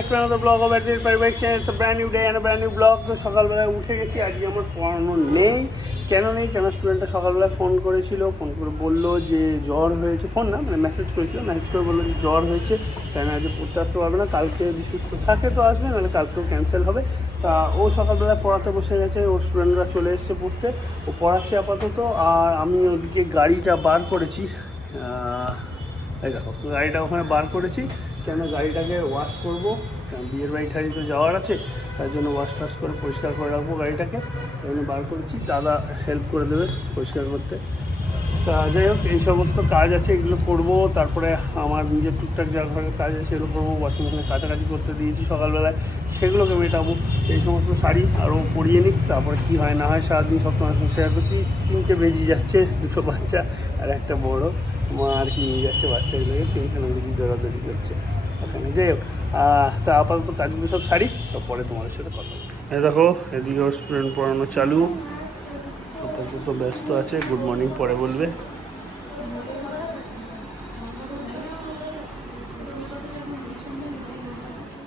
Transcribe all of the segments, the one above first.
Back to another vlog of অ্যাডের পারিবারিক channel brand new day and brand new vlog তো সকালবেলায় উঠে গেছি। আজকে আমার পড়ানো নেই। কেন নেই? কেন স্টুডেন্টটা সকালবেলায় ফোন করেছিল? ফোন করে বলল যে জ্বর হয়েছে। ফোন না মানে মেসেজ করেছিল। মেসেজ করে বলল যে জ্বর হয়েছে। কেন আজকে পড়তে আসতে পারবে না। কালকে যদি সুস্থ থাকে তো আসবে, নাহলে কালকেও ক্যান্সেল হবে। তা ও সকালবেলায় পড়াতে বসে গেছে। ওর স্টুডেন্টরা চলে এসছে পড়তে। ও পড়াচ্ছে আপাতত। আর আমি ওদিকে গাড়িটা বার করেছি। এই দেখো, গাড়িটা ওখানে বার করেছি। কেন গাড়িটাকে ওয়াশ করব? বিয়ের বাড়ি ঠাড়ি তো যাওয়ার আছে, তার জন্য ওয়াশ টাশ করে পরিষ্কার করে রাখব গাড়িটাকে। জন্য বার করেছি, দাদা হেল্প করে দেবে পরিষ্কার করতে। তা যাই হোক, এই সমস্ত কাজ আছে, এগুলো করব। তারপরে আমার নিজের টুকটাক যা ঘরের কাজ আছে, সেগুলো করব। ওয়াশিং মেশিনে কাছাকাছি করতে দিয়েছি সকালবেলায়। সেগুলোকে মেটাবো। এই সমস্ত শাড়ি আরও পরিয়ে নিক, তারপরে কী হয় না হয় সারাদিন সব তোমার শেয়ার করছি। তিনটে বেজি যাচ্ছে, দুটো বাচ্চা আর একটা বড়। মা আর কি নিয়ে যাচ্ছে বাচ্চাগুলোকে, তিনখানে বেজি দৌড়াদৌড়ি করছে। ওখানে যাই হোক তা আপাতত কাজগুলো সব শাড়ি তারপরে তোমাদের সাথে কথা। দেখো, এদিকে স্টুডেন্ট পড়ানো চালু। আপাতত ব্যস্ত আছে গুড মর্নিং পরে বলবে।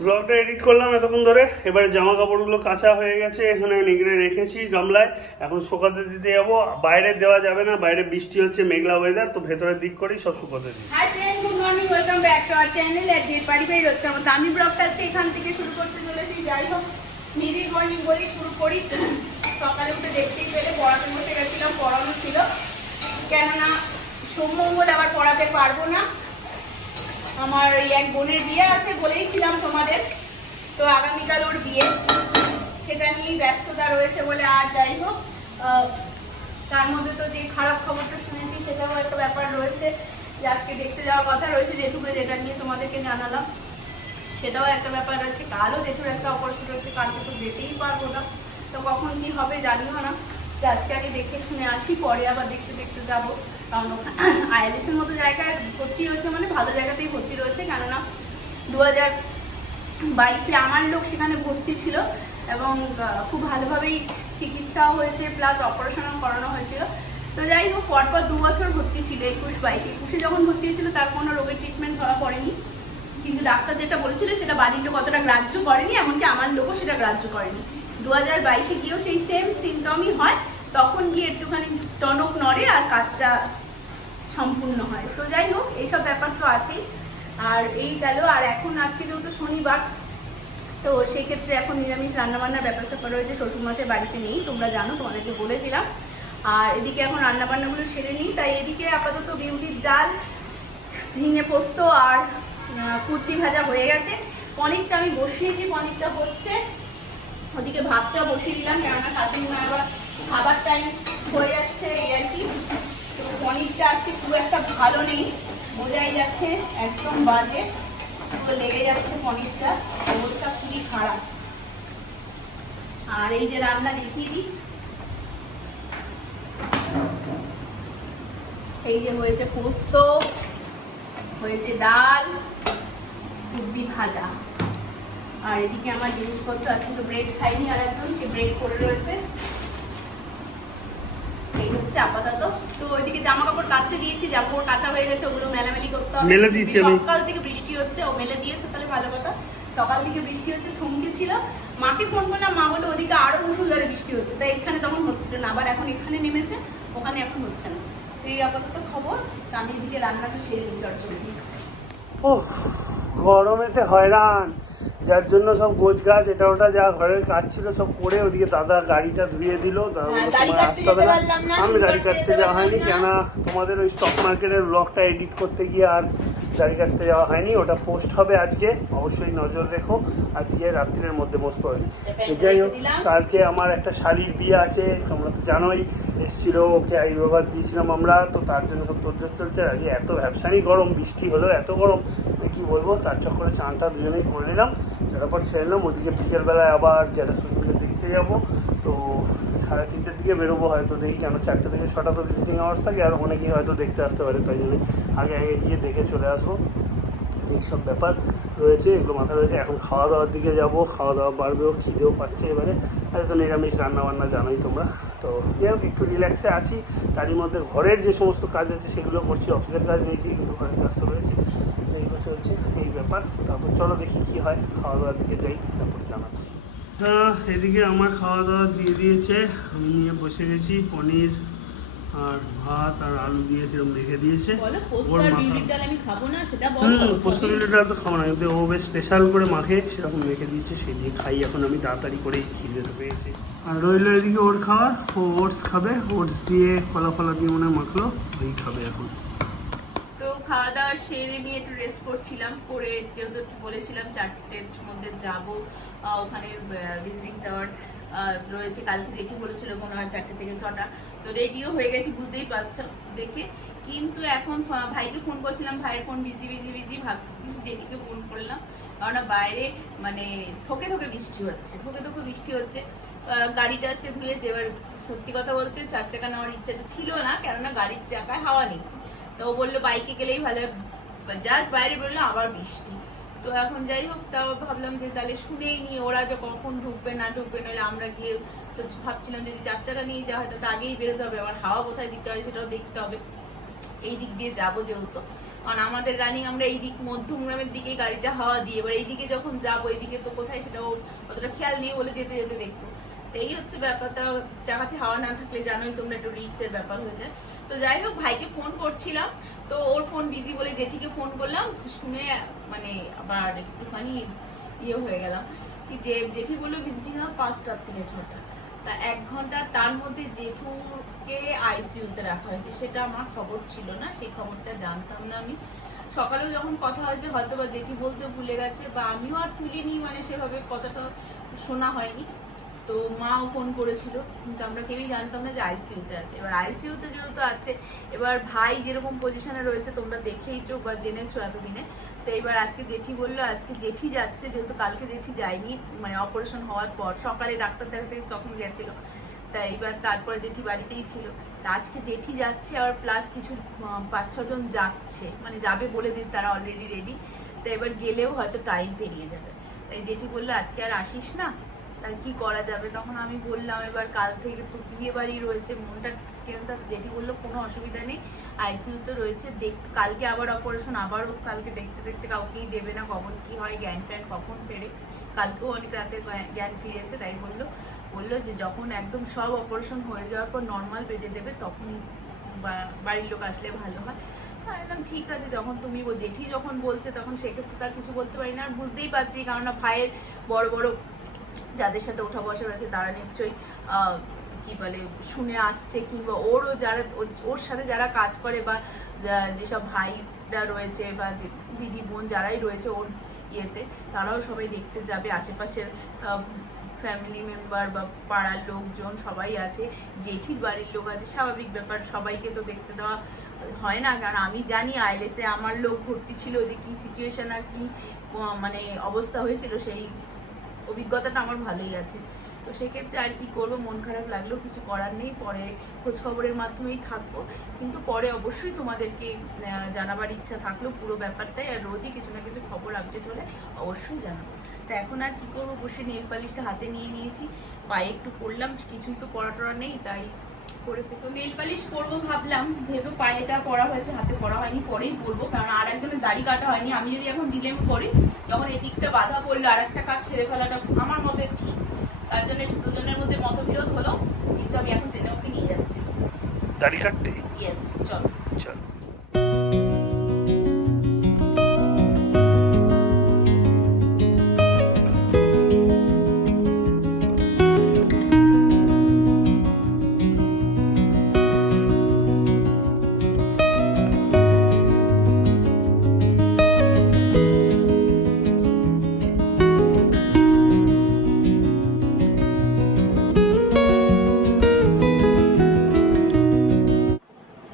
ব্লগটা এডিট করলাম এতক্ষণ ধরে, এবারে জামা কাপড়গুলো কাঁচা হয়ে গেছে, এখানে নিগড়ে রেখেছি গামলায়। এখন শুকাতে দিতে যাব, বাইরে দেওয়া যাবে না, বাইরে বৃষ্টি হচ্ছে, মেঘলা ওয়েদার তো ভেতরের দিক করেই সব শুকাতে দিই। Hi good morning welcome back to our channel এট ডেট বাড়ি বাড়ি রোজ মতো আমি ব্লগটা এখান থেকে শুরু করতে চলেছি, যাই হোক মিডিল মর্নিং বলি শুরু করি। সকালে উঠে দেখতেই পেলে, পড়াতে বসে গেছিলাম, পড়ানো ছিল। কেননা সোমমঙ্গল আবার পড়াতে পারব না। আমার এই এক বোনের বিয়ে আছে বলেইছিলাম তোমাদের। তো আগামীকাল ওর বিয়ে। সেটা নিয়েই ব্যস্ততা রয়েছে বলে আর যাই হোক তার মধ্যে তো যে খারাপ খবরটা শুনেছি, সেটাও একটা ব্যাপার রয়েছে। যে আজকে দেখতে যাওয়ার কথা রয়েছে, যেটুকু যেটা নিয়ে তোমাদেরকে জানালাম। সেটাও একটা ব্যাপার রয়েছে কালও জেঠুর একটা অপারেশন রয়েছে কালকে তো যেতেই পারব না। তো কখন কি হবে জানিও না। তো আজকে আগে দেখে শুনে আসি, পরে আবার দেখতে দেখতে যাব। কারণ এর মতো জায়গায় ভর্তি হচ্ছে মানে ভালো জায়গাতেই ভর্তি রয়েছে। কেননা দু হাজার বাইশে আমার লোক সেখানে ভর্তি ছিল এবং খুব ভালোভাবেই চিকিৎসাও হয়েছে প্লাস অপারেশনও করানো হয়েছিল। তো যাই হোক, পরপর দু বছর ভর্তি ছিল, একুশ বাইশে। একুশে যখন ভর্তি হয়েছিল, তার কোনো রোগের ট্রিটমেন্ট ধরা পড়েনি। কিন্তু ডাক্তার যেটা বলেছিল, সেটা বাড়ির লোক অতটা গ্রাহ্য করেনি, এমনকি আমার লোকও সেটা গ্রাহ্য করেনি। দু হাজার বাইশে গিয়েও সেই সেম সিমটমই হয়, তখন গিয়ে একটুখানি টনক নড়ে আর কাজটা সম্পূর্ণ হয়। তো যাই হোক, এইসব ব্যাপার তো আছেই। আর এই গেল, আর এখন আজকে যেহেতু শনিবার, তো সেক্ষেত্রে এখন নিরামিষ রান্নাবান্নার ব্যাপার স্যাপার রয়েছে, শ্বশুরমশাই বাড়িতে নেই, তোমরা জানো, তোমাদেরকে বলেছিলাম। আর এদিকে এখন রান্নাবান্নাগুলো সেরে নিই। তাই এদিকে আপাতত বিউটির ডাল, ঝিঙে পোস্ত আর কুর্তি ভাজা হয়ে গেছে। পনিরটা আমি বসিয়েছি, পনিরটা হচ্ছে ওদিকে ভাতটা বসিয়ে দিলাম, কেননা শাশুড়ি মা আবার খাবার টাইম হয়ে যাচ্ছে এই আর কি। তো পনিরটা আজকে খুব একটা ভালো নেই, বোঝাই যাচ্ছে, একদম বাজে। পুরো লেগে যাচ্ছে পনিরটা, অবস্থা খুবই খারাপ। আর এই যে রান্না দেখিয়ে দিই। এই যে হয়েছে পোস্ত, হয়েছে ডাল কুর্দি ভাজা। আর এদিকে আমার জিনিসপত্র আজকে তো ব্রেড খাইনি আর একদম সে ব্রেড করে রয়েছে। এই হচ্ছে আপাতত। তো ওইদিকে জামা কাপড় কাচতে দিয়েছি জামা কাপড় কাঁচা হয়ে গেছে ওগুলো মেলামেলি করতে হবে। মেলে দিয়েছি আমি। সকাল থেকে বৃষ্টি হচ্ছে ও মেলে দিয়েছে তাহলে ভালো কথা। সকাল থেকে বৃষ্টি হচ্ছে থমকে ছিল। মাকে ফোন করলাম মা বলে ওদিকে আরও মুসুলধারে বৃষ্টি হচ্ছে। তাই এখানে তখন হচ্ছিল না আবার এখন এখানে নেমেছে ওখানে এখন হচ্ছে না। তো এই আপাতত খবর আমি এদিকে রান্নাটা সেরে গরমেতে হয়রান। যার জন্য সব গোছ গাছ এটা ওটা যা ঘরের কাজ ছিল সব করে ওদিকে দাদা গাড়িটা ধুয়ে দিল। হ্যাঁ, তোমার আসতে হবে না। আমি গাড়ি কাটতে যাওয়া হয়নি কেন তোমাদের ওই স্টক মার্কেটের ব্লগটা এডিট করতে গিয়ে আর গাড়ি কাটতে যাওয়া হয়নি ওটা পোস্ট হবে আজকে। অবশ্যই নজর রেখো আজকে রাত্রির মধ্যে প্রবলি প্যান্টটা যাই হোক কালকে আমার একটা শাড়ির বিয়ে আছে তোমরা তো জানোই এসেছিল ওকে আই ব্যবহার দিয়েছিলাম আমরা তো তার জন্য সব তোর চলছে। আজকে এত ব্যবসায়ী গরম বৃষ্টি হলো এত গরম কি বলব তার চক্করে চানটা দুজনেই করে নিলাম। তারপর ছেড়ে নিলাম, ওদিকে বিকেলবেলায় আবার যেটা শ্বশুরকে দেখতে যাব। তো সাড়ে তিনটের দিকে বেরোবো, হয়তো দেখি কেন চারটে থেকে ছটা তো ভিজিটিং আওয়ার্স থাকে, আর অনেকেই হয়তো দেখতে আসতে পারে, তাই জন্য আগে আগে গিয়ে দেখে চলে আসব। এইসব ব্যাপার রয়েছে, এগুলো মাথায় রয়েছে। এখন খাওয়া দাওয়ার দিকে যাব খাওয়া দাওয়া বাড়বেও, খিদেও পাচ্ছে এবারে। আর তো নিরামিষ রান্না বান্না জানোই তোমরা। তো যাই হোক, একটু রিল্যাক্সে আছি। তারই মধ্যে ঘরের যে সমস্ত কাজ আছে, সেগুলো করছি। অফিসের কাজ নেই কিন্তু ঘরের কাজ তো রয়েছে। এইবার চলছে এই ব্যাপার। তারপর চলো দেখি কী হয়। খাওয়া দাওয়ার দিকে যাই, তারপর জানাচ্ছি এদিকে আমার খাওয়া দাওয়া দিয়ে দিয়েছে। আমি নিয়ে বসে গেছি, পনির আর ভাত আর আলু দিয়ে সেরকম রেখে দিয়েছে। পোস্ত ওর বিউলির ডাল না তো কিন্তু ও বেশ স্পেশাল করে মাখে সেরকম রেখে দিয়েছে সেই দিয়ে খাই। এখন আমি তাড়াতাড়ি করেই খিদেটা পেয়েছি। আর রইল এদিকে ওর খাওয়ার ও ওটস খাবে। ওটস দিয়ে কলা ফলা দিয়ে মনে হয় মাখলো ওই খাবে এখন। তো খাওয়া দাওয়া সেরে নিয়ে একটু রেস্ট করছিলাম করে যেহেতু বলেছিলাম চারটের মধ্যে যাব ওখানে ভিজিটিং আওয়ার্স রয়েছে। কালকে যেটি বলেছিল মনে হয় চারটে থেকে ছটা। তো রেডিও হয়ে গেছি, বুঝতেই পারছ দেখে। কিন্তু এখন ভাইকে ফোন করছিলাম, ভাইয়ের ফোন বিজি বিজি বিজি ভাগ্যিস জেঠিকে ফোন করলাম। কারণ বাইরে মানে থকে থকে বৃষ্টি হচ্ছে থকে থকে বৃষ্টি হচ্ছে। গাড়িটা আজকে ধুয়েছে। এবার সত্যি কথা বলতে চার চাকা নেওয়ার ইচ্ছাটা ছিল না, কেননা গাড়ির চাকায় হাওয়া নেই। তো ও বলল, বাইকে গেলেই ভালো। যাক, বাইরে বেরোলো আবার বৃষ্টি। তো এখন যাই হোক, তাও ভাবলাম যে তাহলে শুনেই নি ওরা যে কখন ঢুকবে, না ঢুকবে নাহলে আমরা গিয়ে তো ভাবছিলাম যদি চার চাকা নিয়ে যাওয়া হয়, তো আগেই বেরোতে হবে। আবার হাওয়া কোথায় দিতে হয় সেটাও দেখতে হবে। এই দিক দিয়ে যাব যেহেতু। কারণ আমাদের রানিং আমরা এই দিক মধ্যমগ্রামের দিকে গাড়িটা হাওয়া দিই এবার এইদিকে যখন যাব এইদিকে তো কোথায় সেটাও অতটা খেয়াল নেই বলে যেতে যেতে দেখব। তো এই হচ্ছে ব্যাপারটা চাকাতে হাওয়া না থাকলে জানোই তোমরা একটু রিক্সের ব্যাপার হয়ে যায়। তো যাই হোক, ভাইকে ফোন করছিলাম। তো ওর ফোন বিজি বলে জেঠিকে ফোন করলাম, শুনে মানে আবার একটুখানি ইয়ে হয়ে গেলাম কি যে জেঠি বলল ভিজিটিং আমার পাঁচটার থেকে ছটা। তা এক ঘণ্টা তার মধ্যে জেঠুকে আইসিইউতে রাখা হয়েছে, সেটা আমার খবর ছিল না, সেই খবরটা জানতাম না আমি। সকালেও যখন কথা হয়েছে হয়তো বা জেঠি বলতে ভুলে গেছে বা আমিও আর তুলিনি মানে সেভাবে কথাটা শোনা হয়নি। তো মাও ফোন করেছিল, কিন্তু আমরা কেউই জানতাম না যে আইসিইউতে আছে। এবার আইসিইউতে যেহেতু আছে, এবার ভাই যেরকম পজিশনে রয়েছে, তোমরা দেখেইছো বা জেনেছো এতদিনে। তো এবার আজকে জেঠি বলল, আজকে জেঠি যাচ্ছে, যেহেতু কালকে জেঠি যায়নি মানে অপারেশন হওয়ার পর, সকালে ডাক্তার দেখাতে তখন গেছিল। তা এবার তারপরে জেঠি বাড়িতেই ছিল। তা আজকে জেঠি যাচ্ছে আবার প্লাস কিছু পাঁচ ছজন যাচ্ছে। মানে যাবে বলে দিন তারা অলরেডি রেডি তো এবার গেলেও হয়তো টাইম পেরিয়ে যাবে। তাই জেঠি বলল, আজকে আর আসিস না? তাই কি করা যাবে? তখন আমি বললাম, এবার কাল থেকে তো বিয়ে বাড়ি রয়েছে। মনটা কিন্তু জেঠি বলল, কোনো অসুবিধা নেই, আইসিইউ তো রয়েছে। দেখ, কালকে আবার অপারেশন আবারও কালকে দেখতে দেখতে কাউকেই দেবে না। কখন কি হয়, জ্ঞান ফ্যান কখন ফেরে? কালকেও অনেক রাতে জ্ঞান- ফিরেছে, তাই বলল বলল যে যখন একদম সব অপারেশন হয়ে যাওয়ার পর নর্মাল বেডে দেবে, তখন বাড়ির লোক আসলে ভালো হয়। বললাম, ঠিক আছে, যখন তুমি জেঠি যখন বলছে, তখন সেক্ষেত্রে তার কিছু বলতে পারি না। আর বুঝতেই পারছি কারণ না ভাইয়ের বড় বড় যাদের সাথে ওঠা বসা রয়েছে, তারা নিশ্চয়ই কি বলে, শুনে আসছে, কিংবা ওরও যারা, ওর সাথে যারা কাজ করে বা যেসব ভাইরা রয়েছে বা দিদি বোন যারাই রয়েছে ওর ইয়েতে, তারাও সবাই দেখতে যাবে। আশেপাশের ফ্যামিলি মেম্বার বা পাড়ার লোকজন সবাই আছে, জেঠির বাড়ির লোক আছে, স্বাভাবিক ব্যাপার, সবাইকে তো দেখতে দেওয়া হয় না। কারণ আমি জানি আইলেসে আমার লোক ভর্তি ছিল যে কি সিচুয়েশন আর কি মানে অবস্থা হয়েছিল সেই অভিজ্ঞতাটা আমার ভালোই আছে। তো সেক্ষেত্রে আর কি করব? মন খারাপ লাগলেও কিছু করার নেই। পরে খোঁজ খবরের মাধ্যমেই থাকব। কিন্তু পরে অবশ্যই তোমাদেরকে জানাবার ইচ্ছা থাকলেও পুরো ব্যাপারটাই আর রোজই কিছু না কিছু খবর আপডেট হলে অবশ্যই জানাব। তা এখন আর কি করব? বসে নেল পালিশটা হাতে নিয়ে নিয়েছি। পায়ে একটু পরলাম কিছুই তো পড়া টড়া নেই, তাই করে ফেলব। নেল পালিশ পরবো ভাবলাম। ভেবে পায়েটা পরা হয়েছে, হাতে পরা হয়নি, পরেই পরবো। কারণ আর একজনের দাড়ি কাটা হয়নি। আমি যদি এখন ডিলেম করি যখন এই দিকটা বাধা পড়ল আর একটা কাজ ছেড়ে ফেলাটা আমার মতে ঠিক। তার জন্য একটু দুজনের মধ্যে মতবিরোধ হলো কিন্তু আমি এখন টেনে ওকে নিয়ে যাচ্ছি। দাড়ি কাটতে? ইয়েস চলো। চল।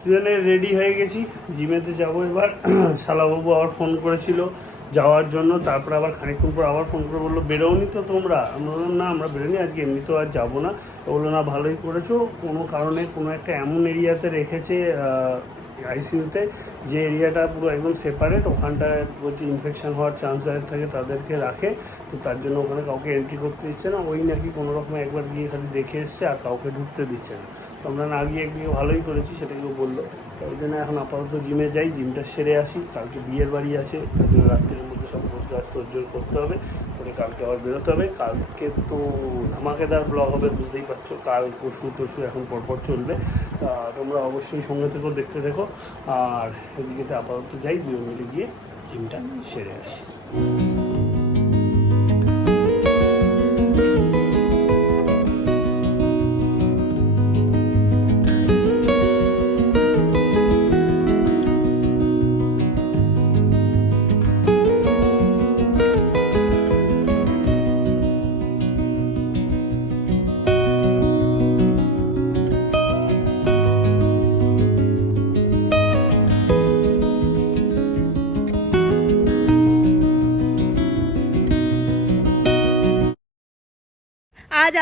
দুজনে রেডি হয়ে গেছি। জিমেতে যাব এবার। শালাবাবু আবার ফোন করেছিল যাওয়ার জন্য। তারপর আবার খানিকক্ষণ পর আবার ফোন করে বলল বেরোনি তো তোমরা? আমরা বললাম, না, আমরা বেরোনি আজকে এমনি তো আর যাব না। বলল, না, ভালোই করেছ। কোনো কারণে কোনো একটা এমন এরিয়াতে রেখেছে আইসিইউতে যে এরিয়াটা পুরো একদম সেপারেট ওখানটায় বলছে ইনফেকশন হওয়ার চান্স যাদের থাকে তাদেরকে রাখে। তো তার জন্য ওখানে কাউকে এন্ট্রি করতে দিচ্ছে না। ওই নাকি কোনো রকম একবার গিয়ে খালি দেখে এসছে আর কাউকে ঢুকতে দিচ্ছে না। আমরা না গিয়ে একদিকে ভালোই করেছি সেটাকেও বলল। ওই জন্য এখন আপাতত জিমে যাই জিমটা সেরে আসি। কালকে বিয়ের বাড়ি আছে রাত্রের মধ্যে সব গাছ তোরজোর করতে হবে। করে কালকে আবার বেরোতে হবে। কালকে তো ধামাকেদার ব্লগ হবে, বুঝতেই পারছ। কাল, পরশু তরশু এখন পরপর চলবে। তোমরা অবশ্যই সঙ্গে থেকেও দেখতে দেখো আর এদিকে আপাতত যাই, দুজন মিলে গিয়ে জিমটা সেরে আসি।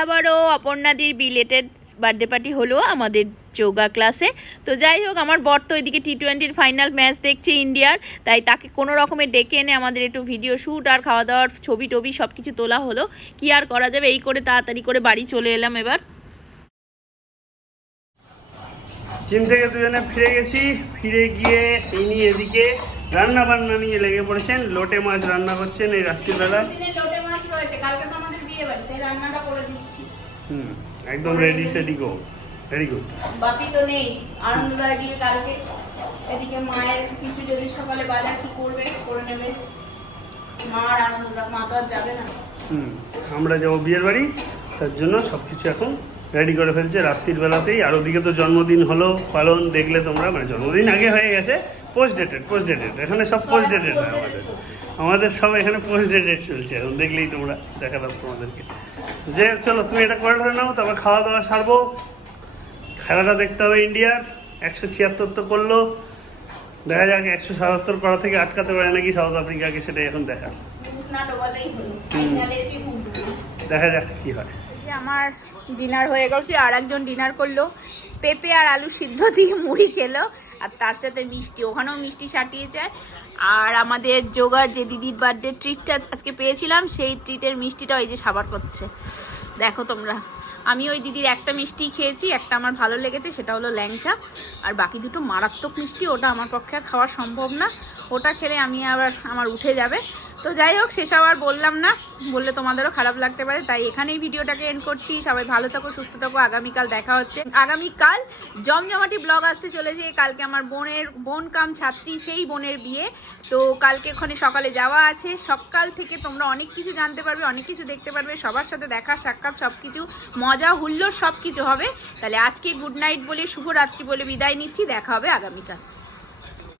আবারও অপর্ণাদির বিলেটেড বার্থডে পার্টি হলো আমাদের যোগা ক্লাসে তো যাই হোক আমার বর তো ওইদিকে টি টোয়েন্টির ফাইনাল ম্যাচ দেখছে ইন্ডিয়ার তাই তাকে কোনো রকমে ডেকে এনে আমাদের একটু ভিডিও শ্যুট আর খাওয়া দাওয়ার ছবি টবি সব কিছু তোলা হলো। কি আর করা যাবে? এই করে তাড়াতাড়ি করে বাড়ি চলে এলাম এবার। জিম থেকে দুজনে ফিরে গেছি। ফিরে গিয়ে ইনি এদিকে রান্না বান্না নিয়ে লেগে পড়েছেন। লোটে মাছ রান্না করছেন এই রাত্রিবেলা কালকে তো আমাদের বিয়ে তাই রান্নাটা করে দিচ্ছি। হুম একদম ready steady go very good বাকি তো নেই কালকে এদিকে মায়ের কিছু যদি সকালে বাজার কি করবে করে নেবে। মা আর আনন্দদা মা তো আর যাবে না। হুম আমরা যাব বিয়ের বাড়ি তার জন্য সব কিছু এখন রেডি করে ফেলছে। রাত্রির বেলাতেই আর ওদিকে তো জন্মদিন হলো পালন দেখলে তোমরা মানে জন্মদিন আগে হয়ে গেছে পোস্ট ডেটেড পোস্ট ডেটেড এখানে সব পোস্ট ডেটেড হয় আমাদের। আমাদের সব এখানে পোস্ট ডেটেড চলছে। এখন দেখলেই তোমরা দেখালাম তোমাদেরকে। যে চলো তুমি এটা করে ধরে নাও তারপর খাওয়া দাওয়া সারবো। খেলাটা দেখতে হবে ইন্ডিয়ার। একশো ছিয়াত্তর তো করল। দেখা যাক একশো সাতাত্তর করা থেকে আটকাতে পারে নাকি সাউথ আফ্রিকাকে সেটাই এখন দেখা না ডোবালেই হলো। ফাইনালে এসে ঘুরবো দেখা যাক কি হয়। আমার ডিনার হয়ে গেছে আর একজন ডিনার করল। পেঁপে আর আলু সিদ্ধ দিয়ে মুড়ি খেলো। আর তার সাথে মিষ্টি, ওখানেও মিষ্টি সাটিয়েছে আর আমাদের যোগার যে দিদির বার্থডে ট্রিটটা আজকে পেয়েছিলাম, সেই ট্রিটের মিষ্টিটা ওই যে সাবার করছে। দেখো তোমরা, আমি ওই দিদির একটা মিষ্টি খেয়েছি, একটা আমার ভালো লেগেছে, সেটা হলো ল্যাংচা। আর বাকি দুটো মারাত্মক মিষ্টি, ওটা আমার পক্ষে আর খাওয়া সম্ভব না। ওটা খেলে আমি আবার, আমার উঠে যাবে। তো যাই হোক, সেসব আর বললাম না। বললে তোমাদেরও খারাপ লাগতে পারে। তাই এখানেই ভিডিওটাকে এন্ড করছি। সবাই ভালো থাকো, সুস্থ থাকো। আগামীকাল দেখা হচ্ছে। আগামীকাল জমজমাটি ব্লগ আসতে চলেছে। কালকে আমার বোনের, বোন কাম ছাত্রী, সেই বোনের বিয়ে। তো কালকে ওখানে সকালে যাওয়া আছে। সকাল থেকে তোমরা অনেক কিছু জানতে পারবে, অনেক কিছু দেখতে পারবে। সবার সাথে দেখা, সাক্ষাৎ সব কিছু মজা, হুল্লোড় সব কিছু হবে। তাহলে আজকে গুড নাইট বলে, শুভরাত্রি বলে বিদায় নিচ্ছি। দেখা হবে আগামীকাল।